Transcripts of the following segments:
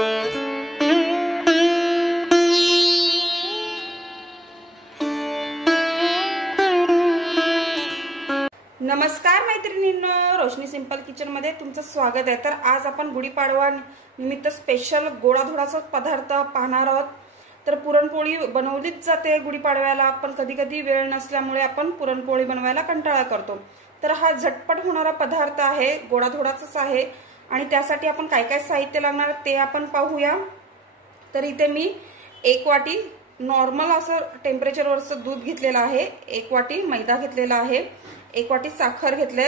नमस्कार मैत्रिणींनो, रोशनी simple kitchen मध्ये तुमचं स्वागत आहे। तर आज आपण गुढीपाडवा निमित्त स्पेशल गोडाधोडाचा पदार्थ पाहणार आहोत। तर पुरणपोळी बनवलीच जाते गुढीपाडव्याला, पण कधी कधी वेळ नसल्यामुळे आपण पुरणपोळी बनवायला कंटाळा करतो। तर हा झटपट होणारा पदार्थ आहे, गोडाधोडाचाच आहे आणि त्यासाठी आपण काय काय साहित्य लागणार ते आपण पाहूया। तर इथे मी 1 वाटी नॉर्मल असं टेम्परेचरवरचं दूध घेतलेलं आहे, 1 वाटी मैदा घेतलेला आहे, 1 वाटी साखर घेतले,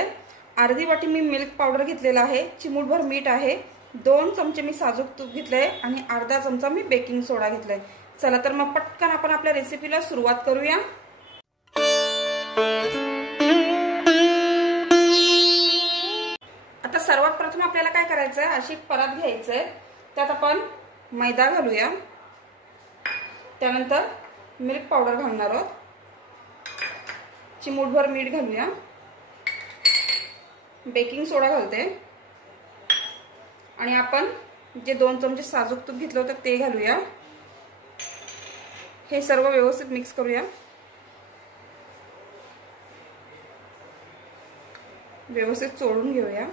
अर्धी वाटी मी मिल्क पावडर घेतलेला आहे, चिमूटभर मीठ आहे, 2 चमचे मी साजूक तूप घेतले आणि अर्धा चमचा मी बेकिंग सोडा घेतलाय। चला तर मग पटकन आपण आपल्या रेसिपीला सुरुवात करूया। आता सर्वात प्रथम आपल्याला काय करायचं आहे, अशी परात घ्यायची आहे, त्यात आपण मैदा घालूया, त्यानंतर मिल्क पावडर घालणार आहोत, चिमूटभर मीठ घालूया, बेकिंग सोडा घालते आणि आपण जे 2 चमचे साजूक तूप घेतलं होतं ते घालूया। हे सर्व व्यवस्थित मिक्स करूया, व्यवस्थित चोळून घेऊया।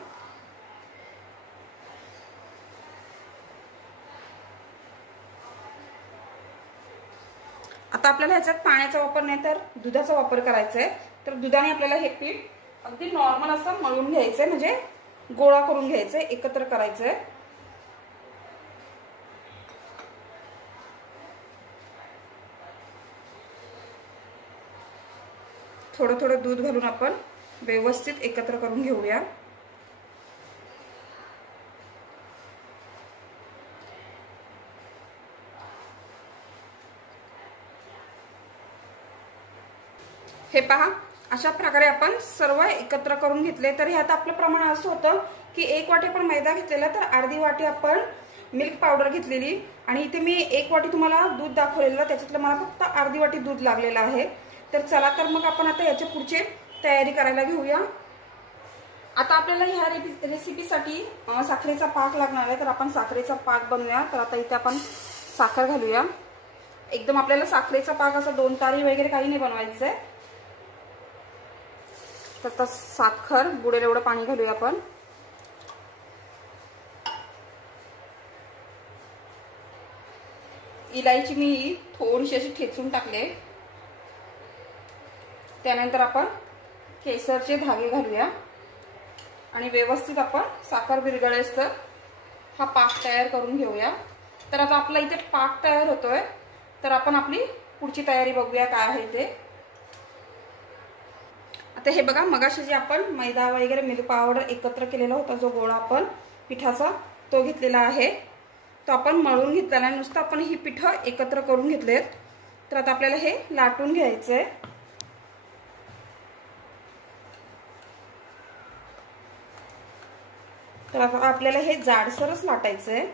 आता आपल्याला ह्याच्यात पाण्याचा वापर नाही तर दुधाचा वापर करायचा आहे। तर दुधाने आपल्याला हे पीठ अगदी नॉर्मल असं मळून घ्यायचंय, म्हणजे गोळा करून घ्यायचंय, एकत्र करायचंय। थोडं थोडं दूध घालून आपण व्यवस्थित एकत्र करून घेऊया। हे पहा, अशा प्रकारे आपण सर्व एकत्र करून घेतले। तर ह्यात आपलं प्रमाण असं होतं की 1 वाटी आपण मैदा घेतलेला, तर अर्धी वाटी आपण मिल्क पावडर घेतलेली आणि इथे मी 1 वाटी तुम्हाला दूध दाखवलेलं, त्याच्यातलं मला फक्त अर्धी वाटी दूध लागलेलं आहे। तर चला तर मग आपण आता याच्या पुढचे तयारी करायला घेऊया। आता आपल्याला ह्या रेसिपीसाठी साखरेचा पाक लागणार आहे, तर आपण साखरेचा पाक बनवूया। तर आता इथे आपण साखर घालूया। एकदम आपल्याला साखरेचा पाक असा 2 तारी वगैरे काही नाही बनवायचं आहे। तर आता साखर बुडेल एवढं पाणी घालूया आपण। इलायची मी थोडीशी अशी ठेचून टाकले, त्यानंतर आपण केसरचे धागे घालूया आणि व्यवस्थित आपण साखर विरघळेस तर हा पाक तयार करून घेऊया। तर आता आपला इथे पाक तयार होतोय, तर आपण आपली पुढची तयारी बघूया काय आहे ते। आता हे बघा, मगाशी जे आपण मैदा वगैरे मिल्क पावडर एकत्र केलेला होता, जो गोळा आपण पिठाचा तो घेतलेला आहे, तो आपण मळून घेतलेला आहे। नुसतं आपण ही पिठ एकत्र करून घेतलेत। तर आता आपल्याला हे लाटून घ्यायचंय। तर आता आपल्याला हे जाडसरच लाटायचंय।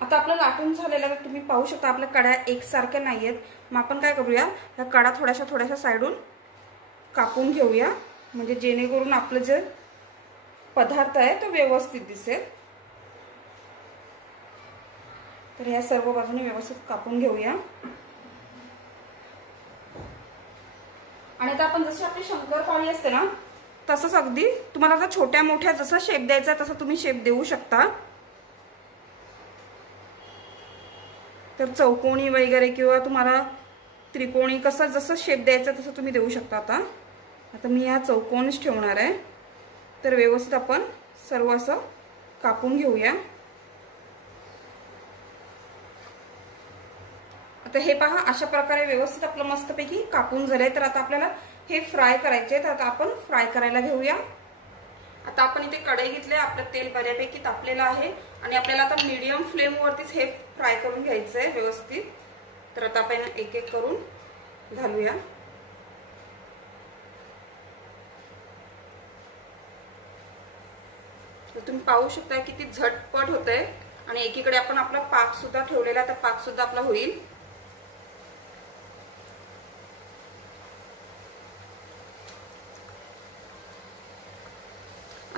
आता आपलं लाटून झालेलं आहे, तुम्ही पाहू शकता आपल्या कड्या एकसारख्या नाहीयेत। मग आपण काय करूया, ह्या कडा थोड्याशा साइडून कापून घेऊया, म्हणजे जेणेकरून आपलं जे पदार्थ आहे तो व्यवस्थित दिसेल। तर ह्या सर्व बाजूने व्यवस्थित कापून घेऊया। आणि आता आपण जशी आपली शंकरपाळी असते ना, तसंच अगदी तुम्हाला आता छोट्या मोठ्या जसा शेप द्यायचा तसा तुम्ही शेप देऊ शकता। तर चौकोनी वगैरे किंवा तुम्हाला त्रिकोणी कसा जसा शेप द्यायचा तसं तुम्ही देऊ शकता। आता मी हा चौकोनच ठेवणार आहे। तर व्यवस्थित आपण सर्व असं कापून घेऊया। आता हे पहा, अशा प्रकारे व्यवस्थित आपलं मस्तपैकी कापून झालंय। तर आता आपल्याला हे फ्राय करायचे, तर आता आपण फ्राय करायला घेऊया। आता आपण इथे कढई घेतली, आपलं तेल बऱ्यापैकी तापलेलं आहे आणि आपल्याला आता मीडियम फ्लेम वरतीच हे फ्राय करून घ्यायचंय व्यवस्थित। तर आता आपण एक एक करून घालूया। तर तुम्ही पाहू शकता किती झटपट होतंय आणि एकीकडे आपण आपला पाक सुद्धा ठेवलेला आहे, तर पाक सुद्धा आपला होईल।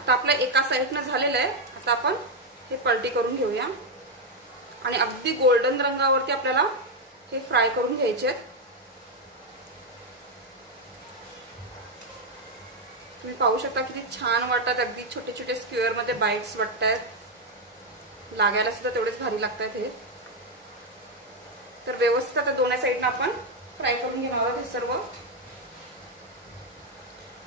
आता आपल्या एका साईडनं झालेलं आहे. आता आपण हे पलटी करून घेऊया आणि अगदी गोल्डन रंगावरती आपल्याला हे फ्राय करून घ्यायचे आहेत. तुम्ही पाहू शकता किती छान वाटतात. अगदी छोटे छोटे स्क्वेअर मध्ये बाईट्स वाटतात. लागायला सुद्धा तेवढेच भारी लागतात हे. तर व्यवस्थित आता दोन्ही साईडनं आपण फ्राय करून घेणार आहोत हे सर्व.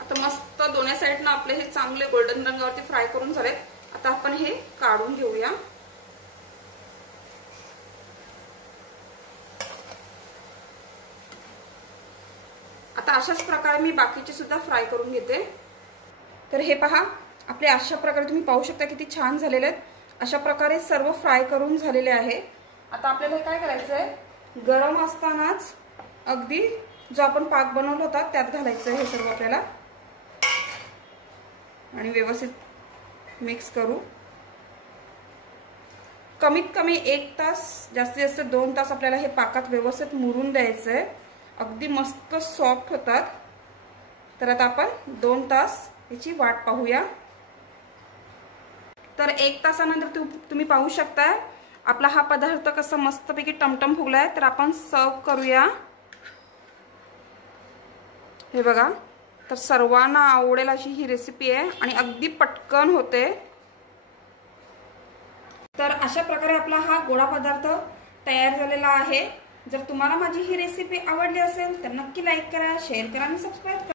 आता मस्त दोन्ही साईडनं आपले हे चांगले गोल्डन रंगावरती फ्राय करून झालेत. आता आपण हे काढून घेऊया. आता अशाच प्रकारे मी बाकीचे सुद्धा फ्राय करून घेते. तर हे पहा, आपले अशा प्रकारे तुम्ही पाहू शकता किती छान झालेले आहेत. अशा प्रकारे सर्व फ्राय करून झालेले आहे. आता आपल्याला काय करायचं आहे, गरम असतानाच अगदी जो आपण पाक बनवला होता त्यात घालायचं आहे हे सर्व आपल्याला आणि व्यवस्थित मिक्स करू. कमीत कमी 1 तास, जास्तीत जास्त 2 तास आपल्याला हे पाकात व्यवस्थित मुरून द्यायचं आहे. अगदी मस्त सॉफ्ट होतात. तर आता आपण 2 तास याची वाट पाहूया. तर 1 तासानंतर तुम्ही पाहू शकता आपला हा पदार्थ कसा मस्तपैकी टमटम फुगलाय. तर आपण सर्व करूया. हे बघा, तर सर्वांना आवडेल अशी ही रेसिपी आहे आणि अगदी पटकन होते. तर अशा प्रकारे आपला हा गोडा पदार्थ तयार झालेला आहे. जर तुम्हाला माझी ही रेसिपी आवडली असेल तर नक्की लाईक करा, शेअर करा आणि सबस्क्राईब करा.